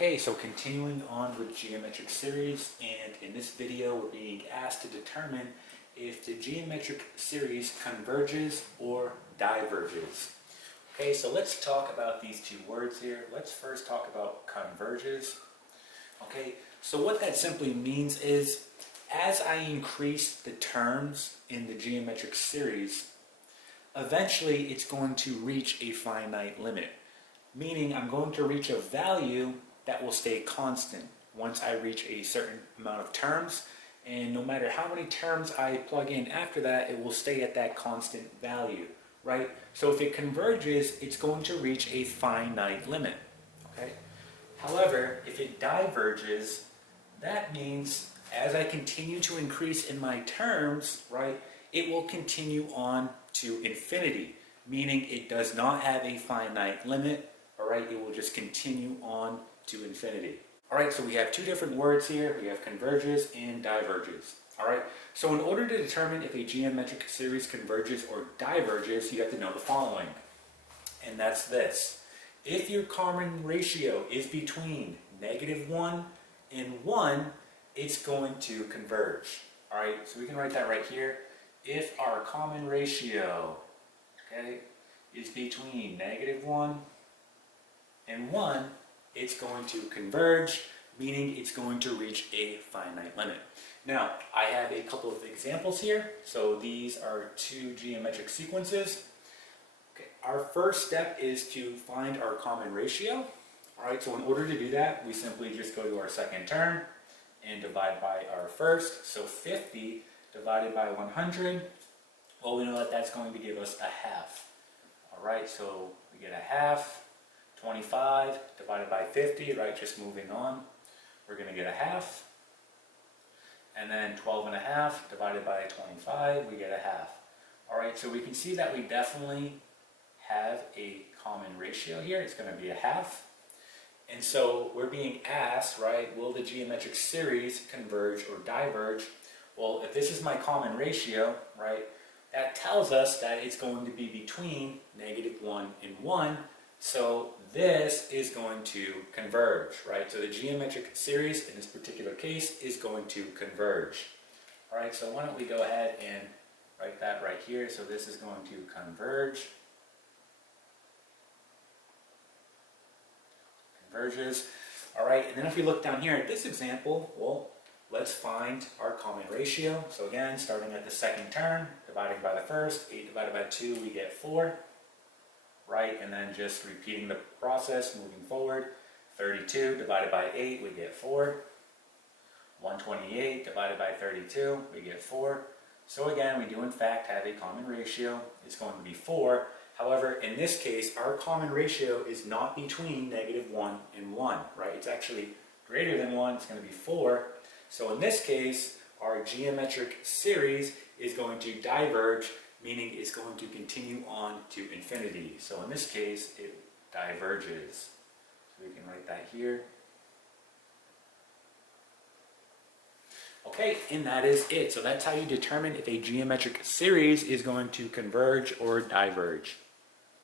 Okay, so continuing on with geometric series, and in this video we're being asked to determine if the geometric series converges or diverges. Okay, so let's talk about these two words here. Let's first talk about converges. Okay, so what that simply means is as I increase the terms in the geometric series, eventually it's going to reach a finite limit. Meaning I'm going to reach a value that will stay constant once I reach a certain amount of terms, and no matter how many terms I plug in after that, it will stay at that constant value, right? So if it converges, it's going to reach a finite limit, okay? However, if it diverges, that means as I continue to increase in my terms, right, it will continue on to infinity, meaning it does not have a finite limit. All right, it will just continue on to infinity. All right, so we have two different words here. We have converges and diverges. All right, so in order to determine if a geometric series converges or diverges, you have to know the following, and that's this. If your common ratio is between -1 and 1, it's going to converge. All right, so we can write that right here. If our common ratio, okay, is between -1 and 1, it's going to converge, meaning it's going to reach a finite limit. Now, I have a couple of examples here. So these are two geometric sequences. Okay, our first step is to find our common ratio. All right, so in order to do that, we simply just go to our second term and divide by our first. So 50 divided by 100, well, we know that that's going to give us a half. All right, so we get a half. 25 divided by 50, right, just moving on, we're going to get a half. And then 12 and a half divided by 25, we get a half. All right, so we can see that we definitely have a common ratio here. It's going to be a half. And so we're being asked, right, will the geometric series converge or diverge? Well, if this is my common ratio, right, that tells us that it's going to be between -1 and 1. So this is going to converge, right? So the geometric series in this particular case is going to converge. All right, so why don't we go ahead and write that right here. So this is going to converge. Converges. All right, and then if we look down here at this example, well, let's find our common ratio. So again, starting at the second term, dividing by the first, 8 divided by 2, we get 4. Right, and then just repeating the process, moving forward. 32 divided by 8, we get 4. 128 divided by 32, we get 4. So again, we do in fact have a common ratio. It's going to be 4. However, in this case, our common ratio is not between -1 and 1, right? It's actually greater than 1. It's going to be 4. So in this case, our geometric series is going to diverge, meaning it's going to continue on to infinity. So in this case, it diverges. So we can write that here. Okay, and that is it. So that's how you determine if a geometric series is going to converge or diverge.